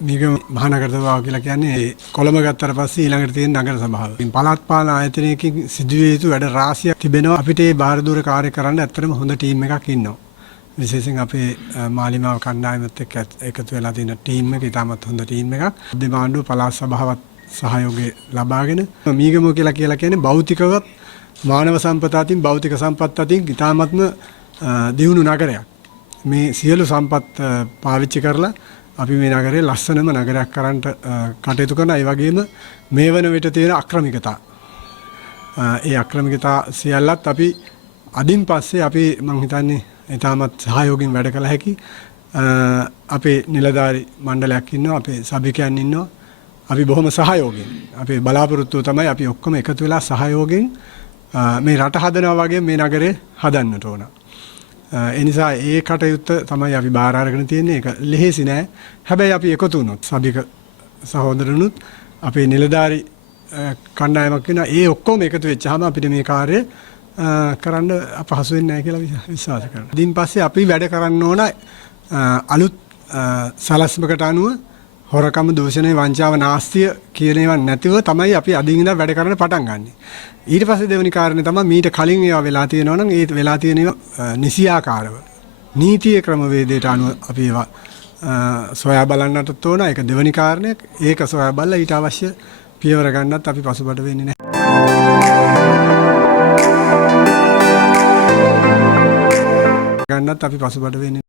මේක මහනගර සභාව කියලා කියන්නේ කොළඹ ගත්තට පස්සේ ඊළඟට තියෙන නගර සභාව. පළාත් පාලන ආයතනයකින් සිදුවිය යුතු වැඩ රාශියක් තිබෙනවා. අපිට මේ බාරදූර කාර්ය කරන්න ඇත්තටම හොඳ ටීම් එකක් ඉන්නවා. විශේෂයෙන් අපේ මාලිමාව කණ්ඩායමත් එක්ක එකතු වෙලා තියෙන ටීම් එක ඉතාමත් හොඳ ටීම් එකක්. දෙමාණ්ඩුව පළාත් සභාවත් සහයෝගය ලබාගෙන මීගමුව කියලා කියන්නේ භෞතිකවත් මානව සම්පත අතින් භෞතික සම්පත් අතින් ඉතාමත්ම දියුණු නගරයක්. මේ සියලු සම්පත් පාවිච්චි කරලා අපි මේ නගරේ ලස්සනම නගරයක් කරන්න කටයුතු කරනවා. ඒ වගේම මේ වන විට තියෙන අක්‍රමිකතා. ඒ අක්‍රමිකතා සියල්ලත් අපි අදින් පස්සේ අපි මම හිතන්නේ ඉතාමත් සහයෝගයෙන් වැඩ කළ හැකි අපේ නිලධාරි මණ්ඩලයක් ඉන්නවා, අපේ සභිකයන් ඉන්නවා. අපි බොහොම සහයෝගයෙන් අපේ බලාපොරොත්තුව තමයි අපි ඔක්කොම එකතු වෙලා සහයෝගයෙන් මේ රට හදනවා වගේ මේ නගරේ හදන්නට ඕන. ඒ නිසා ඒ කටයුත්ත තමයි අපි බාර අරගෙන තියෙන්නේ. ඒක ලෙහෙසි නෑ. හැබැයි අපි එකතු වුණොත් සභික සහෝදරනුත් අපේ නිලධාරි කණ්ඩායමක් වෙනවා. ඒ ඔක්කොම එකතු වෙච්චාම අපිට මේ කාර්යය කරන්න අපහසු වෙන්නේ නැහැ කියලා විශ්වාස කරනවා. ඉතින් පස්සේ අපි වැඩ කරන්න ඕන අලුත් සලස්මකට අනුව හොරකම, දූෂණය, වංචාව, නාස්තිය කියන ඒවා නැතිව තමයි අපි අදින් ඉඳන් වැඩ කරන්න පටන් ගන්නෙ. ඊට පස්සේ දෙවෙනි කාරණේ තමයි මීට කලින් ඒවා වෙලා තියෙනවා නම් ඒ වෙලා තියෙන ඒවා නිසියාකාරව නීතිය ක්‍රමවේදයට අනුව අපි ඒවා සොයා බලන්නට ඕන. ඒක දෙවෙනි කාරණයක්. ඒක සොයා බලලා ඊට අවශ්‍ය පියවර ගන්නත් අපි පසුබට වෙන්නේ නැහැ. ගන්නත් අපි පසුබට වෙන්නේ